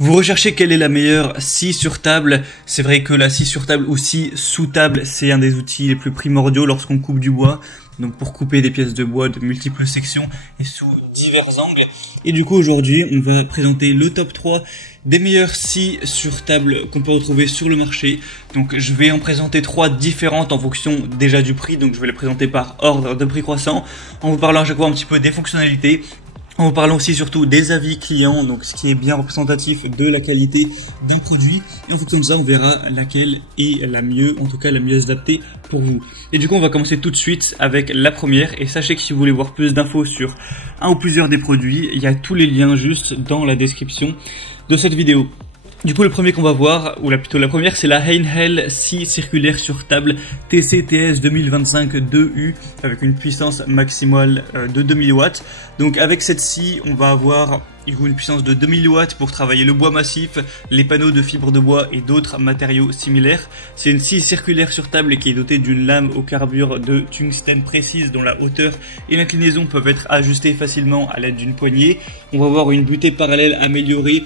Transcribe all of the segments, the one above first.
Vous recherchez quelle est la meilleure scie sur table. C'est vrai que la scie sur table ou scie sous table, c'est un des outils les plus primordiaux lorsqu'on coupe du bois. Donc pour couper des pièces de bois de multiples sections et sous divers angles. Et du coup aujourd'hui, on va présenter le top 3 des meilleures scies sur table qu'on peut retrouver sur le marché. Donc je vais en présenter 3 différentes en fonction déjà du prix. Donc je vais les présenter par ordre de prix croissant, en vous parlant à chaque fois un petit peu des fonctionnalités. En vous parlant aussi surtout des avis clients, donc ce qui est bien représentatif de la qualité d'un produit. Et en fonction de ça, on verra laquelle est la mieux, en tout cas la mieux adaptée pour vous. Et du coup, on va commencer tout de suite avec la première. Et sachez que si vous voulez voir plus d'infos sur un ou plusieurs des produits, il y a tous les liens juste dans la description de cette vidéo. Du coup, le premier qu'on va voir, ou plutôt la première, c'est la Heinhell scie circulaire sur table TCTS 2025 2U avec une puissance maximale de 2000 watts. Donc avec cette scie, on va avoir une puissance de 2000 watts pour travailler le bois massif, les panneaux de fibres de bois et d'autres matériaux similaires. C'est une scie circulaire sur table qui est dotée d'une lame au carbure de tungstène précise dont la hauteur et l'inclinaison peuvent être ajustées facilement à l'aide d'une poignée. On va avoir une butée parallèle améliorée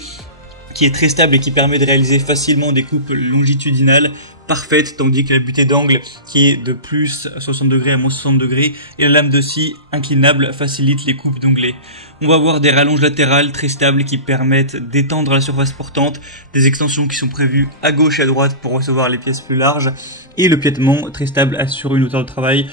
qui est très stable et qui permet de réaliser facilement des coupes longitudinales parfaites, tandis que la butée d'angle qui est de plus 60 degrés à moins 60 degrés et la lame de scie inclinable facilite les coupes d'onglets. On va avoir des rallonges latérales très stables qui permettent d'étendre la surface portante, des extensions qui sont prévues à gauche et à droite pour recevoir les pièces plus larges, et le piétement très stable assure une hauteur de travail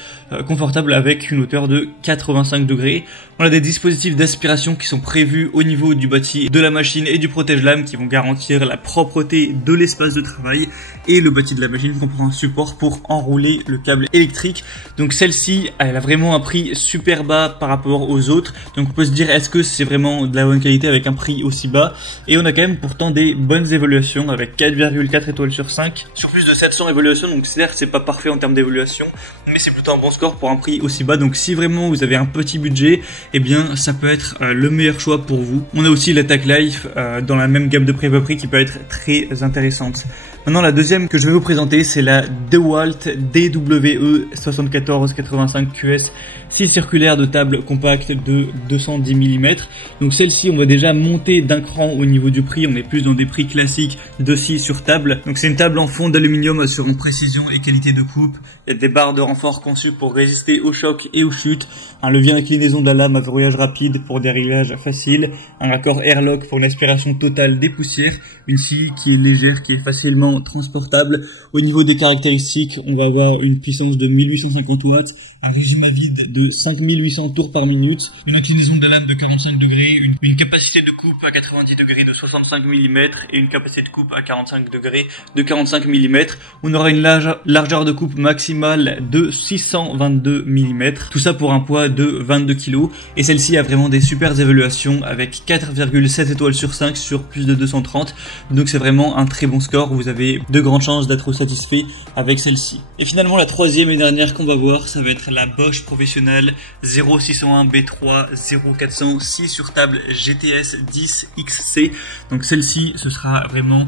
confortable avec une hauteur de 85 degrés. On a des dispositifs d'aspiration qui sont prévus au niveau du bâti de la machine et du protège-lame qui vont garantir la propreté de l'espace de travail, et le bâti de la machine comprend un support pour enrouler le câble électrique. Donc celle-ci, elle a vraiment un prix super bas par rapport aux autres. Donc on peut se dire, est-ce que c'est vraiment de la bonne qualité avec un prix aussi bas? Et on a quand même pourtant des bonnes évaluations avec 4,4 étoiles sur 5 sur plus de 700 évaluations. Donc certes, c'est pas parfait en termes d'évaluation, mais c'est plutôt un bon score pour un prix aussi bas. Donc si vraiment vous avez un petit budget, eh bien ça peut être le meilleur choix pour vous. On a aussi l'attaque Life dans la même gamme de prix à prix qui peut être très intéressante. Maintenant, la deuxième que je vais vous présenter, c'est la DeWalt DWE 7485 QS, scie circulaire de table compacte de 210 mm. Donc celle-ci, on va déjà monter d'un cran au niveau du prix. On est plus dans des prix classiques de scie sur table. Donc c'est une table en fond d'aluminium assurant précision et qualité de coupe. Il y a des barres de renfort conçues pour résister aux chocs et aux chutes. Un levier d'inclinaison de la lame à verrouillage rapide pour des réglages faciles. Un raccord airlock pour une aspiration totale des poussières. Une scie qui est légère, qui est facilement transportable. Au niveau des caractéristiques, on va avoir une puissance de 1850 watts, un régime à vide de 5800 tours par minute, une inclinaison de la lame de 45 degrés, une capacité de coupe à 90 degrés de 65 mm et une capacité de coupe à 45 degrés de 45 mm. On aura une largeur de coupe maximale de 622 mm, tout ça pour un poids de 22 kg. Et celle-ci a vraiment des super évaluations avec 4,7 étoiles sur 5 sur plus de 230. Donc c'est vraiment un très bon score. Vous avez de grandes chances d'être satisfait avec celle-ci. Et finalement, la troisième et dernière qu'on va voir, ça va être la Bosch Professionnel 0601 B3 0400 scie sur table GTS 10 XC. Donc celle-ci, ce sera vraiment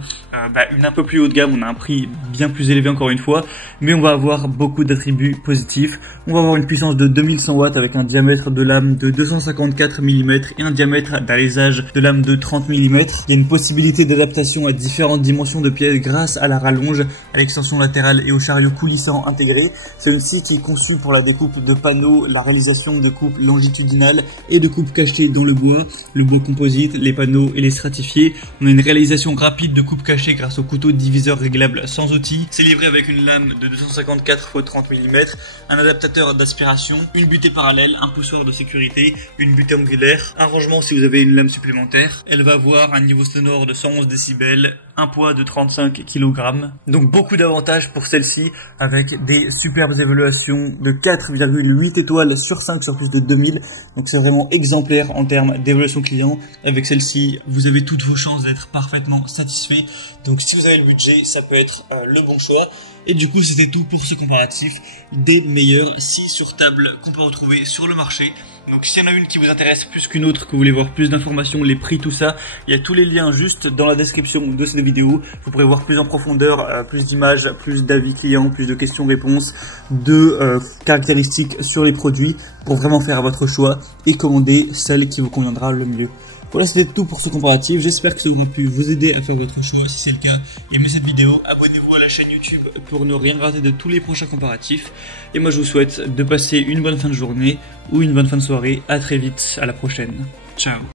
une un peu plus haut de gamme. On a un prix bien plus élevé encore une fois, mais on va avoir beaucoup d'attributs positifs. On va avoir une puissance de 2100 watts avec un diamètre de lame de 254 mm et un diamètre d'alésage de lame de 30 mm. Il y a une possibilité d'adaptation à différentes dimensions de pièces grâce à la rallonge, à l'extension latérale et au chariot coulissant intégré. C'est une scie qui est conçue pour la découpe de panneaux, la réalisation de coupes longitudinales et de coupes cachées dans le bois composite, les panneaux et les stratifiés. On a une réalisation rapide de coupes cachées grâce au couteau diviseur réglable sans outil. C'est livré avec une lame de 254 x 30 mm, un adaptateur d'aspiration, une butée parallèle, un poussoir de sécurité, une butée angulaire, un rangement si vous avez une lame supplémentaire. Elle va avoir un niveau sonore de 111 décibels, un poids de 35 kg. Donc beaucoup d'avantages pour celle-ci avec des superbes évaluations de 4,8 étoiles sur 5 sur plus de 2000. Donc c'est vraiment exemplaire en termes d'évaluation client. Avec celle-ci, vous avez toutes vos chances d'être parfaitement satisfait. Donc si vous avez le budget, ça peut être le bon choix. Et du coup, c'était tout pour ce comparatif des meilleures scies sur table qu'on peut retrouver sur le marché. Donc s'il y en a une qui vous intéresse plus qu'une autre, que vous voulez voir plus d'informations, les prix, tout ça, il y a tous les liens juste dans la description de cette vidéo. Vous pourrez voir plus en profondeur, plus d'images, plus d'avis clients, plus de questions-réponses, de caractéristiques sur les produits pour vraiment faire votre choix et commander celle qui vous conviendra le mieux. Voilà, c'était tout pour ce comparatif. J'espère que ça aura pu vous aider à faire votre choix. Si c'est le cas, aimez cette vidéo, abonnez-vous à la chaîne YouTube pour ne rien rater de tous les prochains comparatifs. Et moi je vous souhaite de passer une bonne fin de journée ou une bonne fin de soirée. À très vite, à la prochaine. Ciao.